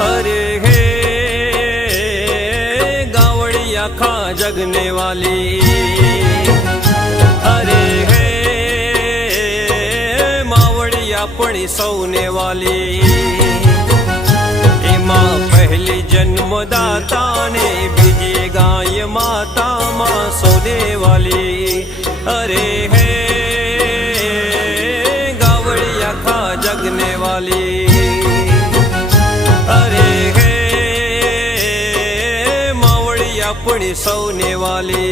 अरे हे गावड़ी आखा जगने वाली, अरे हे मावड़ी अपनी सौने वाली, एमा पहली जन्मदाता ने बीजे गाय माता मां सोने वाली। अरे हे गावड़ी आखा जगने वाली, अरे हे मावड़ी अपनी सौने वाली।